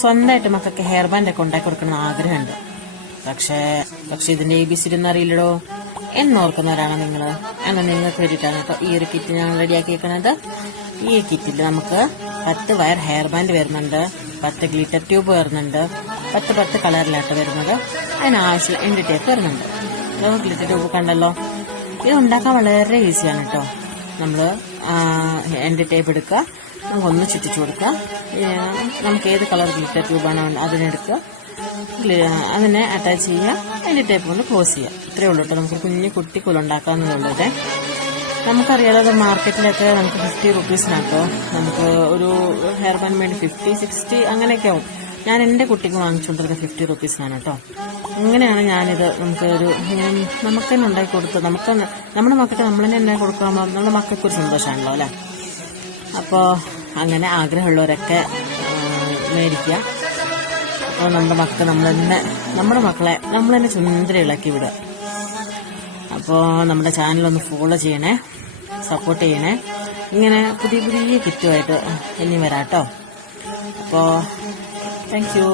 സ്വന്തമായിട്ട് മക്കൾക്ക് hair band ഒക്കെ ഉണ്ടാക്കി കൊടുക്കണം ആഗ്രഹമുണ്ട്. പക്ഷേ ഇതിന്റെ ABCD ഒന്നും അറിയില്ലടോ എന്നോർക്കുന്നവരാണോ നിങ്ങൾ? അങ്ങനെ നിങ്ങൾക്ക് വേണ്ടിയിട്ടാണ് കേട്ടോ ഈ ഒരു കിറ്റ് ഞാൻ റെഡിയാക്കിയേക്കണത്. ഈ കിറ്റിൽ നമുക്ക് 10 വയർ ഹെയർ ബാൻഡ് വരുന്നുണ്ട്, 10 ഗ്ലിറ്റർ ട്യൂബ് വരുന്നുണ്ട്, 10 കളറിലായിട്ട് വരുന്നത്. അതിനാവശ്യമുള്ള എൻഡ് ടേപ്പ് വരുന്നുണ്ട്. ഗ്ലിറ്റർ ട്യൂബ് കണ്ടല്ലോ. ഇത് ഉണ്ടാക്കാൻ വളരെ ഈസിയാണ് കേട്ടോ. നമ്മൾ എൻഡ് ടേപ്പ് എടുക്കുക, നമുക്കൊന്ന് ചുറ്റിച്ചു കൊടുക്കുക. നമുക്ക് ഏത് കളർ ഗ്ലിറ്റർ ട്യൂബാണോ അതിനെടുക്കുക, അതിനെ അറ്റാച്ച് ചെയ്യുക, എൻഡ് ടേപ്പ് കൊണ്ട് ക്ലോസ് ചെയ്യുക. ഇത്രയേ ഉള്ളൂ കേട്ടോ. നമുക്ക് കുഞ്ഞു കുട്ടിക്കുള്ളുണ്ടാക്കാവുന്നതുള്ളത്. നമുക്കറിയാതെ മാർക്കറ്റിലൊക്കെ നമുക്ക് 50 റുപ്പീസിനാട്ടോ നമുക്ക് ഒരു ഹെയർ ബാൻഡ് വേണ്ടി 50, 60 അങ്ങനെയൊക്കെ ആവും. ഞാൻ എൻ്റെ കുട്ടിക്ക് വാങ്ങിച്ചുകൊണ്ടിരുന്നത് 50 റുപ്പീസിനാണ് കേട്ടോ. ഇങ്ങനെയാണ് ഞാനിത് നമുക്ക് തന്നെ ഉണ്ടാക്കി കൊടുത്ത് നമ്മുടെ മക്കൾക്ക് നമ്മൾ തന്നെ കൊടുക്കുമ്പോൾ നമ്മുടെ മക്കൾക്കൊരു സന്തോഷമാണല്ലോ അല്ലേ. അപ്പോൾ അങ്ങനെ ആഗ്രഹമുള്ളവരൊക്കെ മേടിക്കുക. അപ്പോൾ നമ്മുടെ മക്കൾ നമ്മുടെ മക്കളെ നമ്മൾ തന്നെ ചുന്ദര ഇളക്കി വിടുക. അപ്പോൾ നമ്മുടെ ചാനലൊന്ന് ഫോളോ ചെയ്യണേ, സപ്പോർട്ട് ചെയ്യണേ. ഇങ്ങനെ പുതിയ കിറ്റുമായിട്ട് ഇനി വരാം കേട്ടോ. അപ്പോൾ താങ്ക് യു.